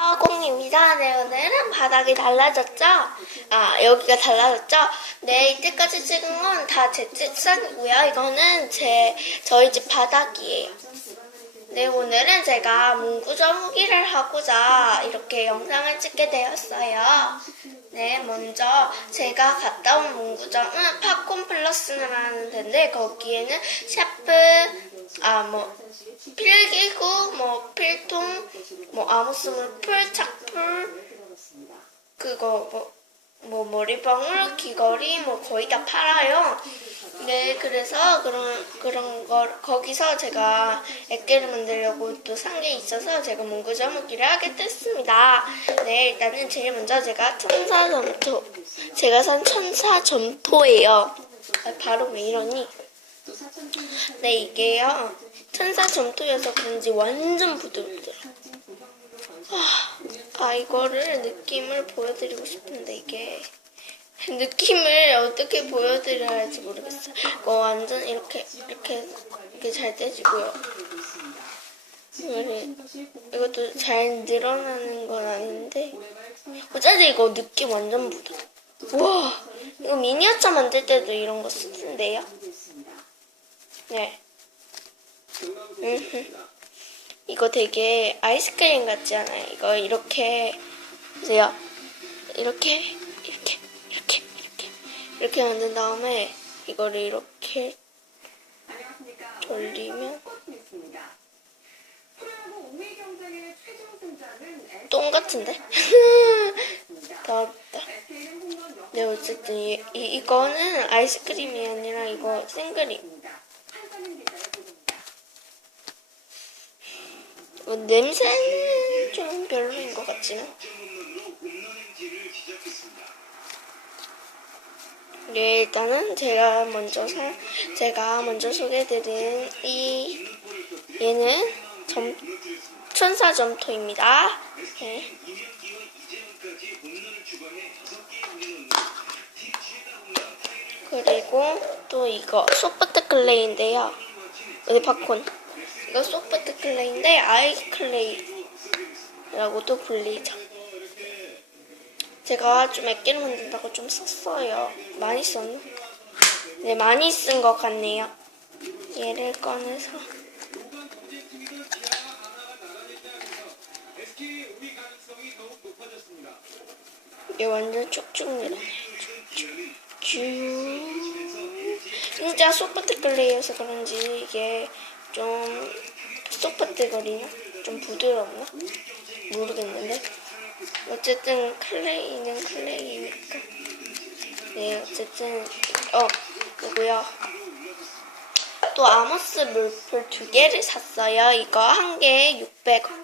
공입니다. 네, 오늘은 바닥이 달라졌죠? 아, 여기가 달라졌죠? 네, 이때까지 찍은 건 다 제 책상이고요. 이거는 제, 저희 집 바닥이에요. 네, 오늘은 제가 문구점 후기를 하고자 이렇게 영상을 찍게 되었어요. 네, 먼저 제가 갔다 온 문구점은 팝콘 플러스라는 데인데 거기에는 샤프, 아, 뭐, 필기구, 뭐, 필통, 뭐, 아무스물 풀, 착풀, 그거, 뭐, 뭐, 머리방울, 귀걸이, 뭐, 거의 다 팔아요. 네, 그래서 그런, 그런 걸, 거기서 제가 액계를 만들려고 또 산 게 있어서 제가 문구점 후기를 하게 됐습니다. 네, 일단은 제일 먼저 제가 천사 점토. 제가 산 천사 점토예요. 아, 바로 왜 이러니? 네, 이게요. 천사 점토여서 그런지 완전 부들부들. 아, 아, 이거를 느낌을 보여드리고 싶은데 이게 느낌을 어떻게 보여드려야 할지 모르겠어요. 이거 완전 이렇게 이렇게 이렇게 잘 떼지고요. 이것도 잘 늘어나는 건 아닌데 어차피 이거 느낌 완전 부드. 와, 이거 미니어처 만들 때도 이런 거 쓰던데요? 네. 이거 되게 아이스크림 같지 않아요? 이거 이렇게 보세요. 이렇게 이렇게 이렇게 이렇게 이렇게 만든 다음에 이거를 이렇게 돌리면 똥 같은데? 다. 네 어쨌든 이, 이 이거는 아이스크림이 아니라 이거 생크림. 어, 냄새는 좀 별로인 것 같지만. 네, 일단은 제가 먼저 사, 제가 먼저 소개해드린 이 얘는 점, 천사 점토입니다. 네. 그리고 또 이거 소프트 클레이인데요. 여기 팝콘. 이거 소프트 클레이인데 아이 클레이라고도 불리죠. 제가 좀 액기를 만든다고 좀 썼어요. 많이 썼나? 네, 많이 쓴 것 같네요. 얘를 꺼내서 얘 완전 늘어나요. 쭉쭉. 쭉. 진짜 소프트 클레이여서 그런지 이게 좀 소프트거리냐? 좀 부드럽나? 모르겠는데. 어쨌든 클레이는 클레이니까. 네, 어쨌든 어 그리고요. 또 아모스 물풀 두 개를 샀어요. 이거 한 개에 600원.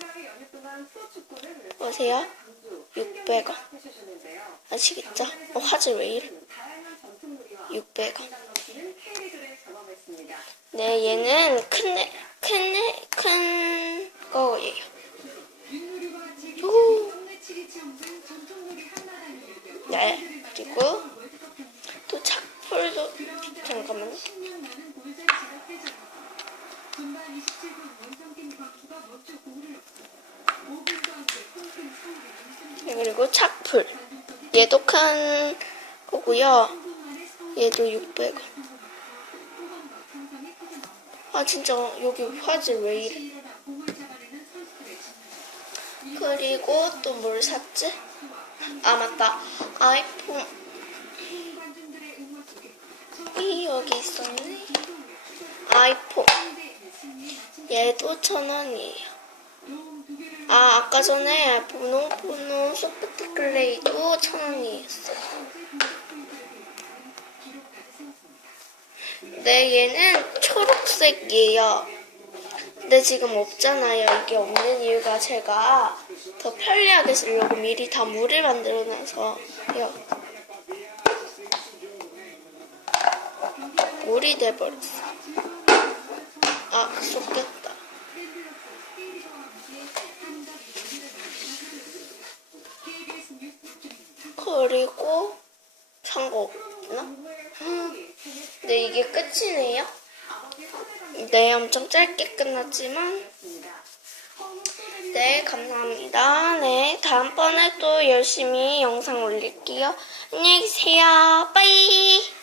보세요. 600원. 아시겠죠? 어, 화질 왜 이래? 600원. 네, 얘는 큰, 애- 큰, 애- 큰 거예요. 오. 네, 그리고 또 착풀도, 잠깐만요. 네, 그리고 착풀. 얘도 큰 거고요. 얘도 600원. 아 진짜 여기 화질 왜 이래? 그리고 또 뭘 샀지? 아 맞다. 아이폰. 이 여기 있었네. 아이폰. 얘도 천 원이에요. 아 아까 전에 보노 보노 소프트 클레이도 천 원이었어요 네, 얘는 초록색이에요. 근데 지금 없잖아요. 이게 없는 이유가 제가 더 편리하게 쓰려고 미리 다 물을 만들어 놔서요. 물이 돼버렸어. 아, 쏟겼다. 그리고 산 거 없나? 네, 이게 끝이네요. 네, 엄청 짧게 끝났지만 네, 감사합니다. 네, 다음번에 또 열심히 영상 올릴게요. 안녕히 계세요. 빠이!